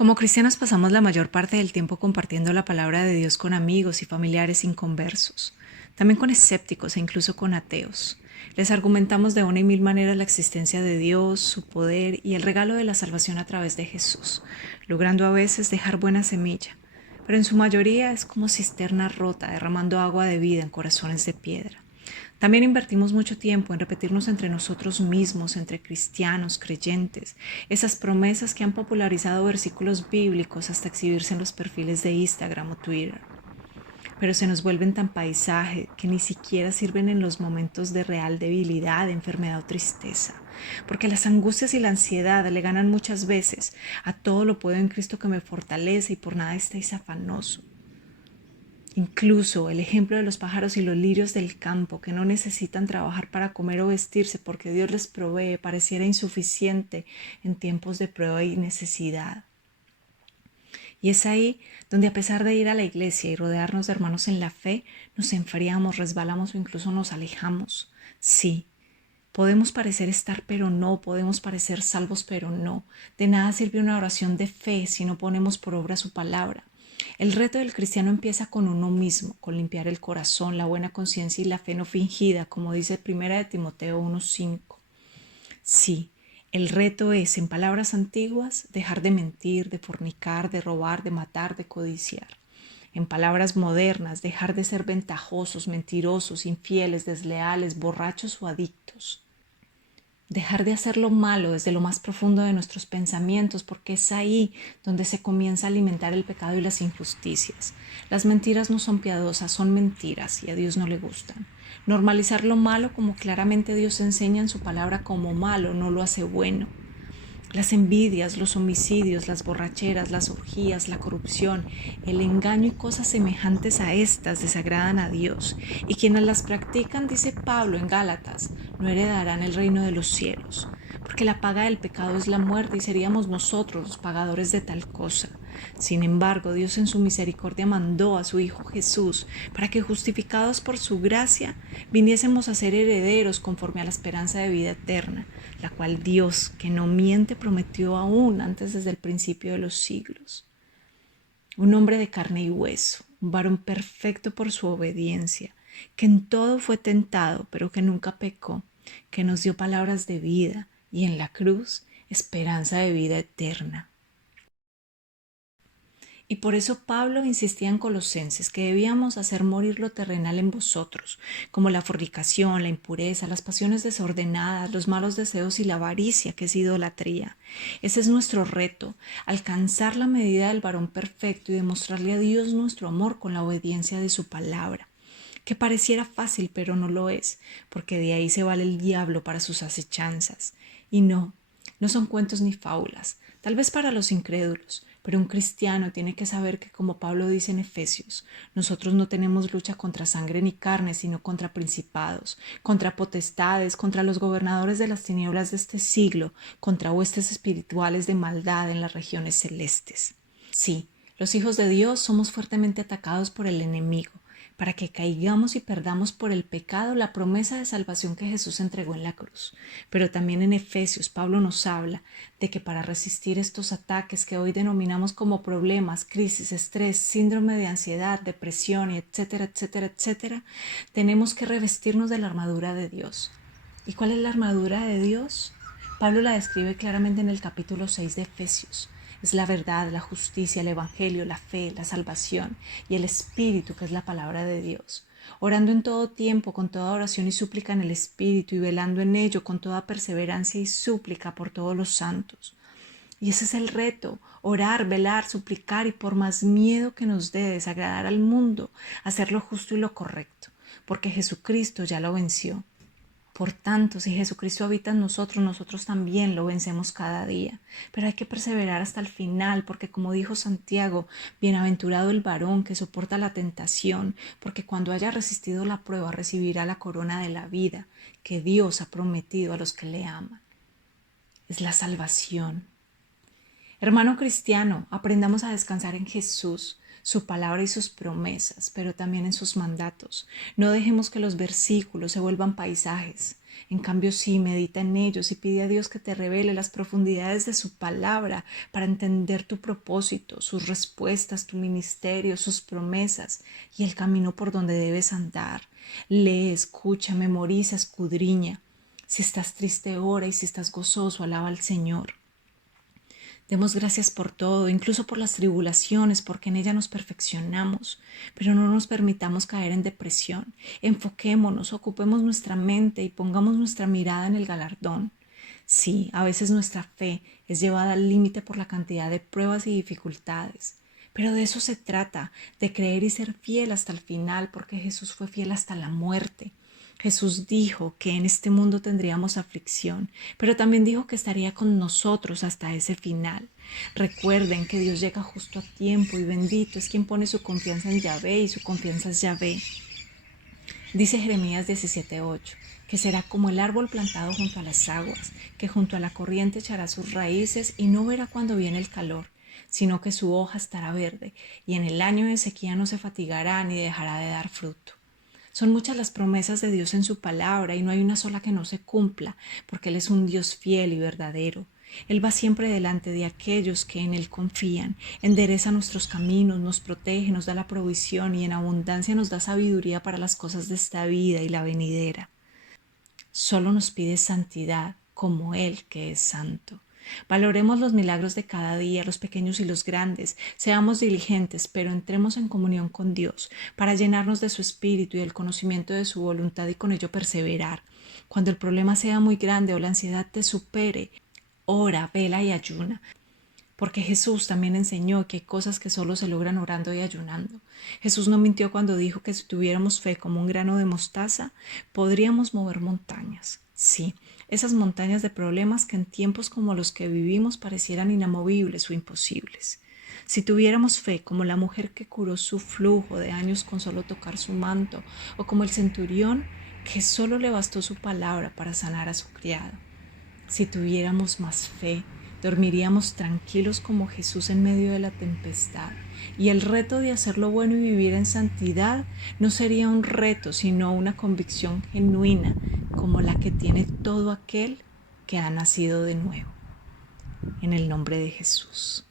Como cristianos pasamos la mayor parte del tiempo compartiendo la palabra de Dios con amigos y familiares inconversos, también con escépticos e incluso con ateos. Les argumentamos de una y mil maneras la existencia de Dios, su poder y el regalo de la salvación a través de Jesús, logrando a veces dejar buena semilla, pero en su mayoría es como cisterna rota derramando agua de vida en corazones de piedra. También invertimos mucho tiempo en repetirnos entre nosotros mismos, entre cristianos, creyentes, esas promesas que han popularizado versículos bíblicos hasta exhibirse en los perfiles de Instagram o Twitter. Pero se nos vuelven tan paisaje que ni siquiera sirven en los momentos de real debilidad, enfermedad o tristeza. Porque las angustias y la ansiedad le ganan muchas veces a todo lo puedo en Cristo que me fortalece y por nada estáis afanoso. Incluso el ejemplo de los pájaros y los lirios del campo que no necesitan trabajar para comer o vestirse porque Dios les provee pareciera insuficiente en tiempos de prueba y necesidad. Y es ahí donde a pesar de ir a la iglesia y rodearnos de hermanos en la fe, nos enfriamos, resbalamos o incluso nos alejamos. Sí, podemos parecer estar pero no, podemos parecer salvos pero no. De nada sirve una oración de fe si no ponemos por obra su palabra. El reto del cristiano empieza con uno mismo, con limpiar el corazón, la buena conciencia y la fe no fingida, como dice 1 de Timoteo 1:5. Sí, el reto es, en palabras antiguas, dejar de mentir, de fornicar, de robar, de matar, de codiciar. En palabras modernas, dejar de ser ventajosos, mentirosos, infieles, desleales, borrachos o adictos. Dejar de hacer lo malo desde lo más profundo de nuestros pensamientos, porque es ahí donde se comienza a alimentar el pecado y las injusticias. Las mentiras no son piadosas, son mentiras y a Dios no le gustan. Normalizar lo malo como claramente Dios enseña en su palabra como malo no lo hace bueno. Las envidias, los homicidios, las borracheras, las orgías, la corrupción, el engaño y cosas semejantes a estas desagradan a Dios, y quienes las practican, dice Pablo en Gálatas, no heredarán el reino de los cielos, porque la paga del pecado es la muerte y seríamos nosotros los pagadores de tal cosa. Sin embargo, Dios en su misericordia mandó a su Hijo Jesús para que, justificados por su gracia, viniésemos a ser herederos conforme a la esperanza de vida eterna, la cual Dios, que no miente, prometió aún antes desde el principio de los siglos. Un hombre de carne y hueso, un varón perfecto por su obediencia, que en todo fue tentado, pero que nunca pecó, que nos dio palabras de vida y en la cruz esperanza de vida eterna. Y por eso Pablo insistía en Colosenses que debíamos hacer morir lo terrenal en vosotros, como la fornicación, la impureza, las pasiones desordenadas, los malos deseos y la avaricia, que es idolatría. Ese es nuestro reto, alcanzar la medida del varón perfecto y demostrarle a Dios nuestro amor con la obediencia de su palabra. Que pareciera fácil, pero no lo es, porque de ahí se vale el diablo para sus acechanzas. Y no, no son cuentos ni fábulas, tal vez para los incrédulos, pero un cristiano tiene que saber que, como Pablo dice en Efesios, nosotros no tenemos lucha contra sangre ni carne, sino contra principados, contra potestades, contra los gobernadores de las tinieblas de este siglo, contra huestes espirituales de maldad en las regiones celestes. Sí, los hijos de Dios somos fuertemente atacados por el enemigo, para que caigamos y perdamos por el pecado la promesa de salvación que Jesús entregó en la cruz. Pero también en Efesios, Pablo nos habla de que para resistir estos ataques que hoy denominamos como problemas, crisis, estrés, síndrome de ansiedad, depresión, y etcétera, etcétera, etcétera, tenemos que revestirnos de la armadura de Dios. ¿Y cuál es la armadura de Dios? Pablo la describe claramente en el capítulo 6 de Efesios. Es la verdad, la justicia, el evangelio, la fe, la salvación y el espíritu, que es la palabra de Dios. Orando en todo tiempo, con toda oración y súplica en el espíritu, y velando en ello con toda perseverancia y súplica por todos los santos. Y ese es el reto: orar, velar, suplicar, y por más miedo que nos dé desagradar al mundo, hacer lo justo y lo correcto, porque Jesucristo ya lo venció. Por tanto, si Jesucristo habita en nosotros, nosotros también lo vencemos cada día. Pero hay que perseverar hasta el final, porque, como dijo Santiago, bienaventurado el varón que soporta la tentación, porque cuando haya resistido la prueba recibirá la corona de la vida que Dios ha prometido a los que le aman. Es la salvación. Hermano cristiano, aprendamos a descansar en Jesús, su palabra y sus promesas, pero también en sus mandatos. No dejemos que los versículos se vuelvan paisajes. En cambio, sí, medita en ellos y pide a Dios que te revele las profundidades de su palabra para entender tu propósito, sus respuestas, tu ministerio, sus promesas y el camino por donde debes andar. Lee, escucha, memoriza, escudriña. Si estás triste, ora, y si estás gozoso, alaba al Señor. Demos gracias por todo, incluso por las tribulaciones, porque en ella nos perfeccionamos, pero no nos permitamos caer en depresión. Enfoquémonos, ocupemos nuestra mente y pongamos nuestra mirada en el galardón. Sí, a veces nuestra fe es llevada al límite por la cantidad de pruebas y dificultades, pero de eso se trata, de creer y ser fiel hasta el final, porque Jesús fue fiel hasta la muerte. Jesús dijo que en este mundo tendríamos aflicción, pero también dijo que estaría con nosotros hasta ese final. Recuerden que Dios llega justo a tiempo y bendito es quien pone su confianza en Yahvé y su confianza es Yahvé. Dice Jeremías 17:8, que será como el árbol plantado junto a las aguas, que junto a la corriente echará sus raíces y no verá cuando viene el calor, sino que su hoja estará verde, y en el año de sequía no se fatigará ni dejará de dar fruto. Son muchas las promesas de Dios en su palabra y no hay una sola que no se cumpla, porque Él es un Dios fiel y verdadero. Él va siempre delante de aquellos que en Él confían, endereza nuestros caminos, nos protege, nos da la provisión y en abundancia nos da sabiduría para las cosas de esta vida y la venidera. Solo nos pide santidad, como Él que es santo. Valoremos los milagros de cada día, los pequeños y los grandes. Seamos diligentes, pero entremos en comunión con Dios para llenarnos de su espíritu y del conocimiento de su voluntad y con ello perseverar. Cuando el problema sea muy grande o la ansiedad te supere, ora, vela y ayuna. Porque Jesús también enseñó que hay cosas que solo se logran orando y ayunando. Jesús no mintió cuando dijo que si tuviéramos fe como un grano de mostaza, podríamos mover montañas. Sí, esas montañas de problemas que en tiempos como los que vivimos parecieran inamovibles o imposibles. Si tuviéramos fe como la mujer que curó su flujo de años con solo tocar su manto, o como el centurión que solo le bastó su palabra para sanar a su criado. Si tuviéramos más fe, dormiríamos tranquilos como Jesús en medio de la tempestad. Y el reto de hacer lo bueno y vivir en santidad no sería un reto, sino una convicción genuina, como la que tiene todo aquel que ha nacido de nuevo. En el nombre de Jesús.